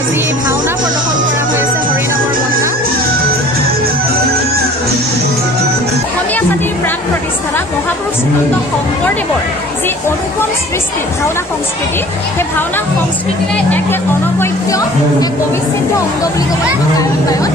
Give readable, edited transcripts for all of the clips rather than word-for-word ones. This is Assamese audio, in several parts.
আজি ভাওনা প্ৰদৰ্শন কৰা হৈছে হৰিনামৰ মহিমা। অসমীয়া জাতিৰ প্ৰাণ প্ৰতিষ্ঠাতা মহাপুৰুষ শ্ৰীমন্ত শংকৰদেৱৰ যি অনুপম সৃষ্টি ভাওনা সংস্কৃতি, সেই ভাওনা সংস্কৃতিৰে এক অনবদ্য এক অবিচ্ছেদ্য অংগ বুলি ক'ব লাগিব গায়ন।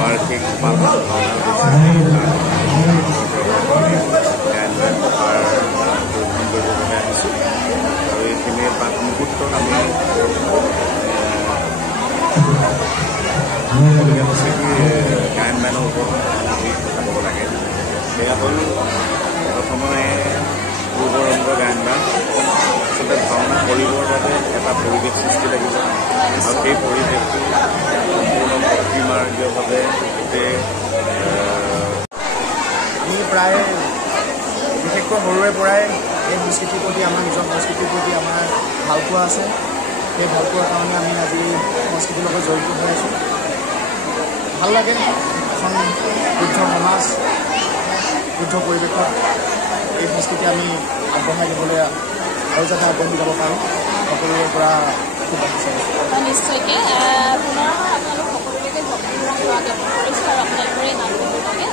वार्षिक এইখিনি পাঠ মুহূৰ্তত আমি গায়ন বায়নৰ ওপৰত কথা ক'ব লাগে। সেয়া হ'ল প্ৰথমে পূৰ্বৰংগ গায়ন বায়ন। আচলতে ভাওনা কৰিবৰ বাবে এটা পৰিৱেশ সৃষ্টি লাগিব আৰু সেই পৰিৱেশটো সম্পূৰ্ণ ভক্তিমাৰ্গীয়ভাৱে গোটেই আমি প্ৰায় বিশেষকৈ সৰুৰে পৰাই এই সংস্কৃতিৰ প্ৰতি আমাৰ নিজৰ সংস্কৃতিৰ প্ৰতি আমাৰ ভালপোৱা আছে। সেই ভালপোৱাৰ কাৰণে আমি আজি সংস্কৃতিৰ লগত জড়িত হৈ আছোঁ। ভাল লাগে এখন শুদ্ধ সমাজ, শুদ্ধ পৰিৱেশত এই সংস্কৃতি আমি আগবঢ়াই দিবলৈ আৰু যাতে আগবাঢ়ি যাব পাৰোঁ সকলোৰে পৰা খুব বিচাৰিছোঁ। নিশ্চয়কৈ পুনৰ আপোনালোক সকলোলৈকে ভক্তিপূৰ্ণ সেৱা জ্ঞাপন কৰিছোঁ আৰু আপোনালোকৰ এই নামঘৰটোৰ বাবে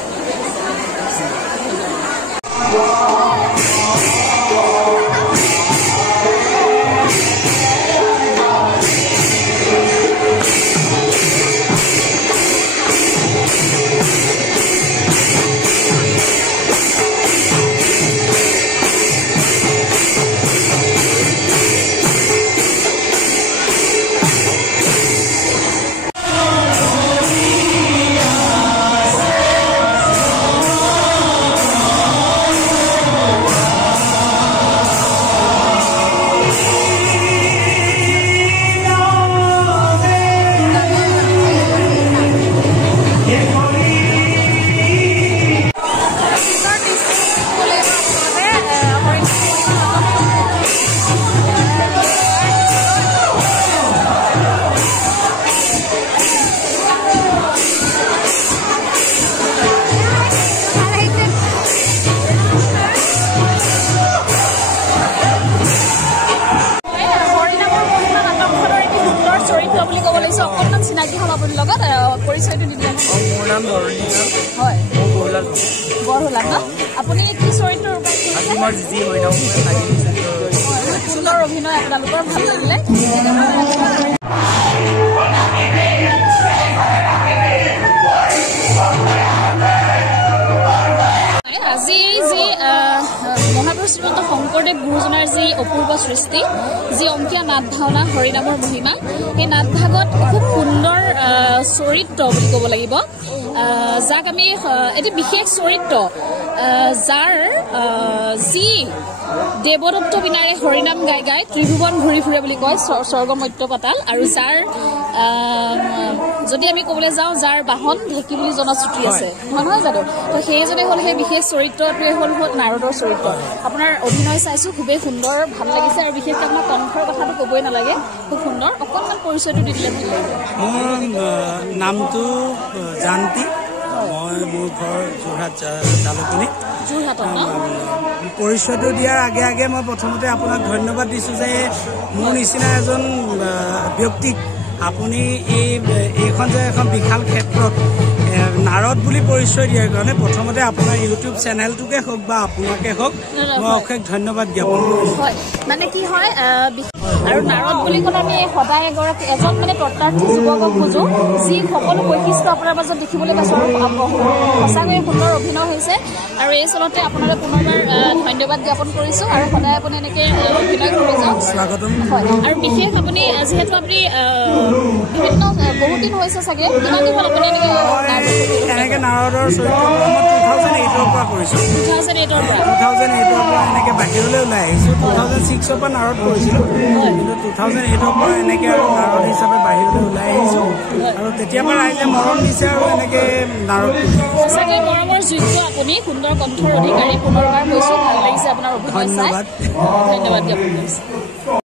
বুলি ক'ব লাগিছে। অকণমান চিনাকি হ'ল আপোনাৰ লগত, পৰিচয়টো দিব। মোৰ নাম বৰহোলাল। হয়, বৰহোলাল ন? আপুনি কি চৰিত্ৰ সুন্দৰ অভিনয় আপোনালোকৰ ভাল লাগিলে। আজি যি মহাপুৰুষ শ্ৰীমন্ত শংকৰদেৱ গুৰুজনাৰ যি অপূৰ্ব সৃষ্টি, যি অংকীয়া নাট ভাওনা হৰিনামৰ মহিমা, সেই নাট ভাগত খুব সুন্দৰ চৰিত্ৰ বুলি ক'ব লাগিব, যাক আমি এটি বিশেষ চৰিত্ৰ, যাৰ যি দেৱদত্ত বিনাৰে হৰিনাম গাই গাই ত্ৰিভুৱন ঘূৰি ফুৰে বুলি কয়, স্বৰ্গ মৰ্ত্য পাতাল, আৰু যাৰ যদি আমি ক'বলৈ যাওঁ যাৰ বাহন ঢেঁকী বুলি জনশ্ৰুতি আছে, নহয় জানো? তো সেইজনে হ'ল সেই বিশেষ চৰিত্ৰটোৱে হ'ল নাৰদৰ চৰিত্ৰ। আপোনাৰ অভিনয় চাইছোঁ, খুবেই সুন্দৰ, ভাল লাগিছে, আৰু বিশেষকৈ আপোনাৰ কণ্ঠৰ কথাটো ক'বই নালাগে, খুব সুন্দৰ। অকণমান পৰিচয়টো দি দিলে ভাল লাগিব। মোৰ নামটো জানতি, মই মোৰ ঘৰ যোৰহাট জালুকনী। পৰিচয়টো দিয়াৰ আগে আগে মই প্ৰথমতে আপোনাক ধন্যবাদ দিছোঁ যে মোৰ নিচিনা এজন ব্যক্তিক আপুনি এইখন যে এখন বিশাল ক্ষেত্ৰত নাৰদ বুলি পৰিচয় দিয়াৰ কাৰণে প্ৰথমতে আপোনাৰ ইউটিউব চেনেলটোকে হওক বা আপোনাকে হওক মই অশেষ ধন্যবাদ জ্ঞাপন কৰিছোঁ। হয়, মানে কি হয়, আৰু নাৰদ বুলি ক'লে আমি সদায় এজন মানে তত্ত্বাৰ্থী যুৱকক বুজো, যি সকলো বৈশিষ্ট্য আপোনাৰ মাজত দেখিবলৈ পাইছোঁ, আৰু সঁচাকৈয়ে সুন্দৰ অভিনয় হৈছে। আৰু এই চলতে আপোনালৈ পুনৰবাৰ ধন্যবাদ জ্ঞাপন কৰিছোঁ, আৰু সদায় আপুনি এনেকৈ অভিনয় কৰি যাওক। স্বাগতম। হয়, আৰু বিশেষ আপুনি যিহেতু আপুনি বিভিন্ন বহুত দিন হৈছে চাগে, কিমান দিন হ'ল আপুনি এনেকৈ নাৰদৰ চৰিত্ৰ 2008ৰ পৰা কৰিছোঁ। 2008ৰ পৰা এনেকৈ বাহিৰলৈ ওলাই আহিছোঁ। 2006ৰ পৰা নাৰদ কৰিছিলোঁ, কিন্তু 2008ৰ পৰা এনেকৈ আৰু নাৰদ হিচাপে বাহিৰলৈ ওলাই আহিছোঁ, আৰু তেতিয়াৰ পৰা ৰাইজে মৰম দিছে আৰু এনেকৈ নাৰদ সঁচাকৈ মৰমৰ যোগ্য। আপুনি সুন্দৰ কণ্ঠৰ অধিকাৰী, পুনৰবাৰ কৈছোঁ, ভাল লাগিছে আপোনাৰ অভিনয় চাই। ধন্যবাদ জ্ঞাপন কৰিছোঁ।